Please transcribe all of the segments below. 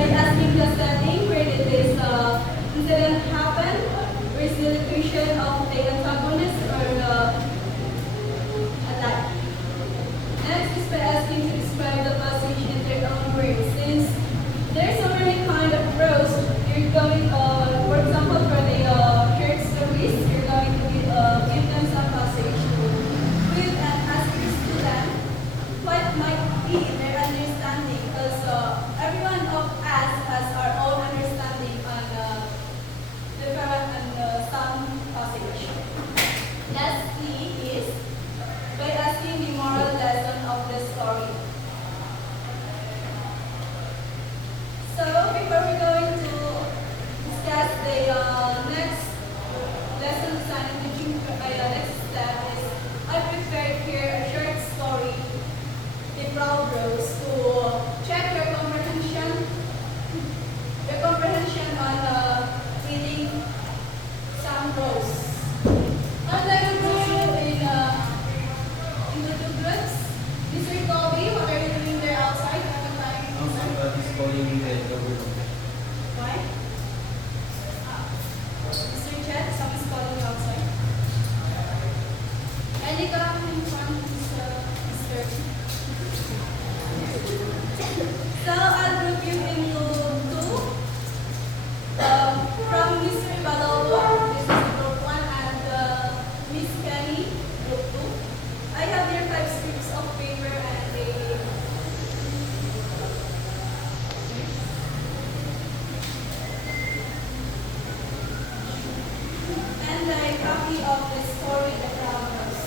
By asking the setting, So I'll group you into two. From Miss Ribalovo, this is group 1, and Miss Kenny, group 2. I have here 5 strips of paper and a copy of the story The Flowers.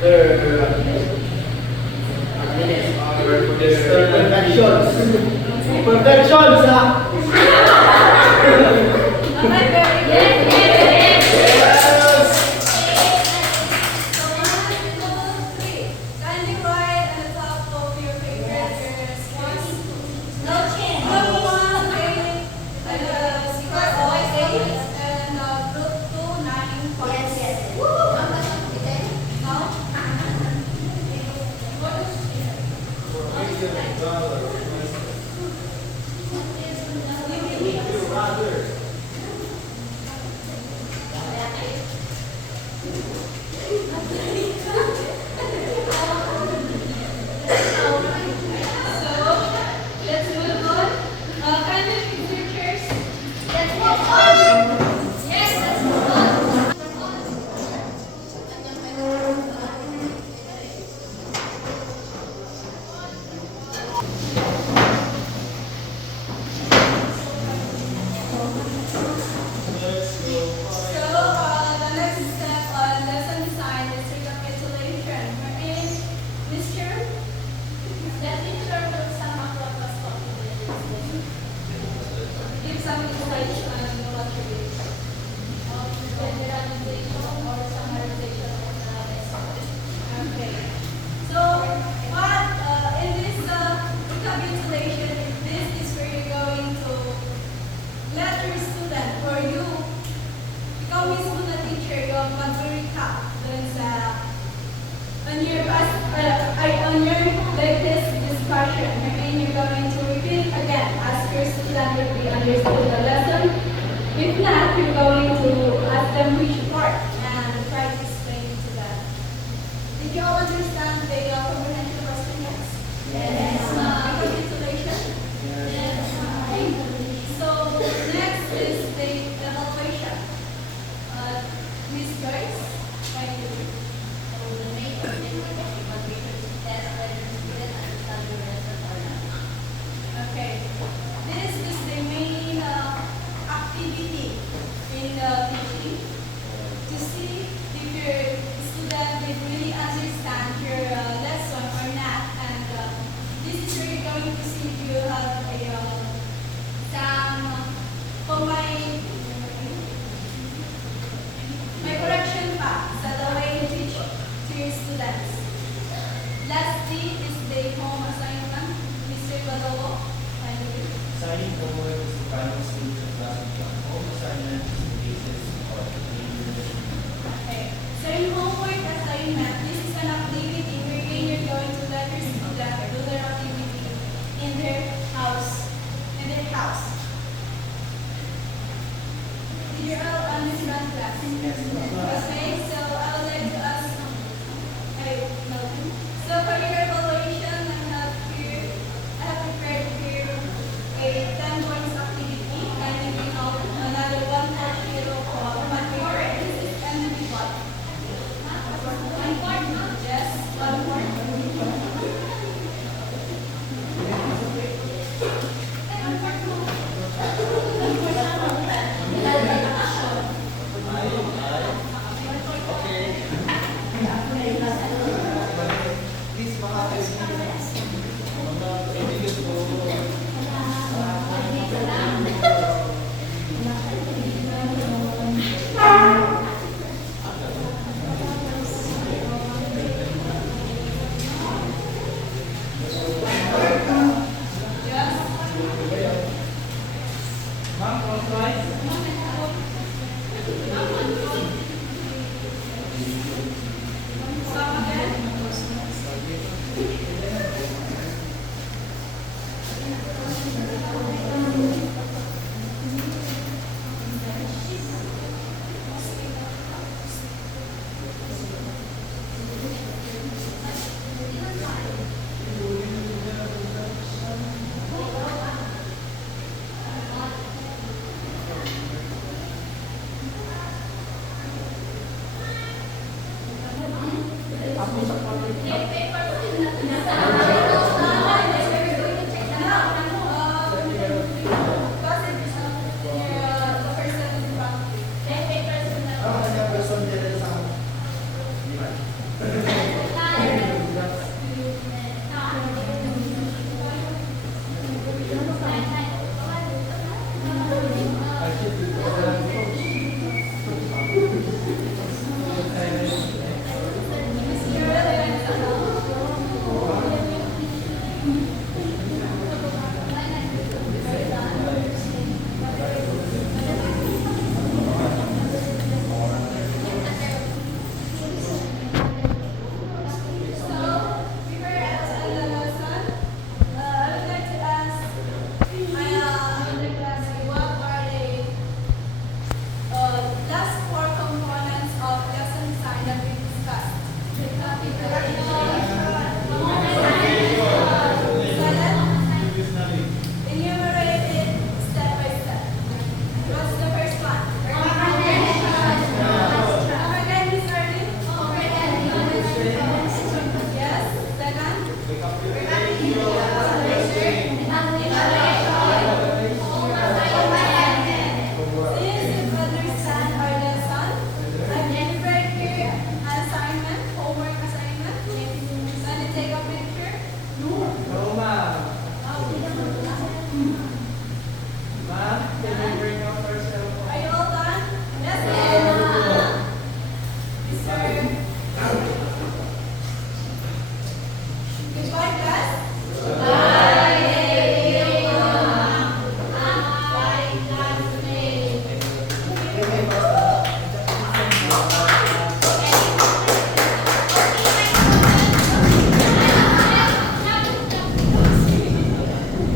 their perfections. Perfections, ha? Okay, very good. Yes! So 1, 2, 3. Kindly write on the top of your papers your response. No chin. Group 1, 8, score all 8, and group 2, 9 points. Yes. Now, so let's move on. Kindly fix your chairs. Let's move on. Yes, let's move on. So the next step on lesson design is recapitulation. Wherein Mr. Let me turn to some of what was taught in this. Give some insights on what you did. Generalization or summarization of the lesson. Okay. So what in this recapitulation, this is where you're going to let your student or you, ikaw mismo na teacher, yung mag-recap dun sa on your past, on your latest discussion. Wherein you're going to repeat again, ask your student if they understood the lesson. If not, you're going to ask them which part and try to explain to them. Did you all understand the comprehension question? Yes. Yes. Recapitulation. Yes. So next is the evaluation. Miss Joyce, thank you. So the main objective of evaluation is to test whether the student understand the lesson or not. Okay. This is the main activity in teaching to see if your student will really understand your lesson or not. And this is where you're going to see if you have a kung may correction pa sa the way you teach to your students. Lastly is the home assignment. Mr. Balawo, kindly. Signing homework is the final stage of lesson plan. Home assignment is the basis of the revision. Okay. So in homework assignment, this is an activity wherein you're going to let your student do their activity in their house. Did you all understand class? Yes, ma'am. Because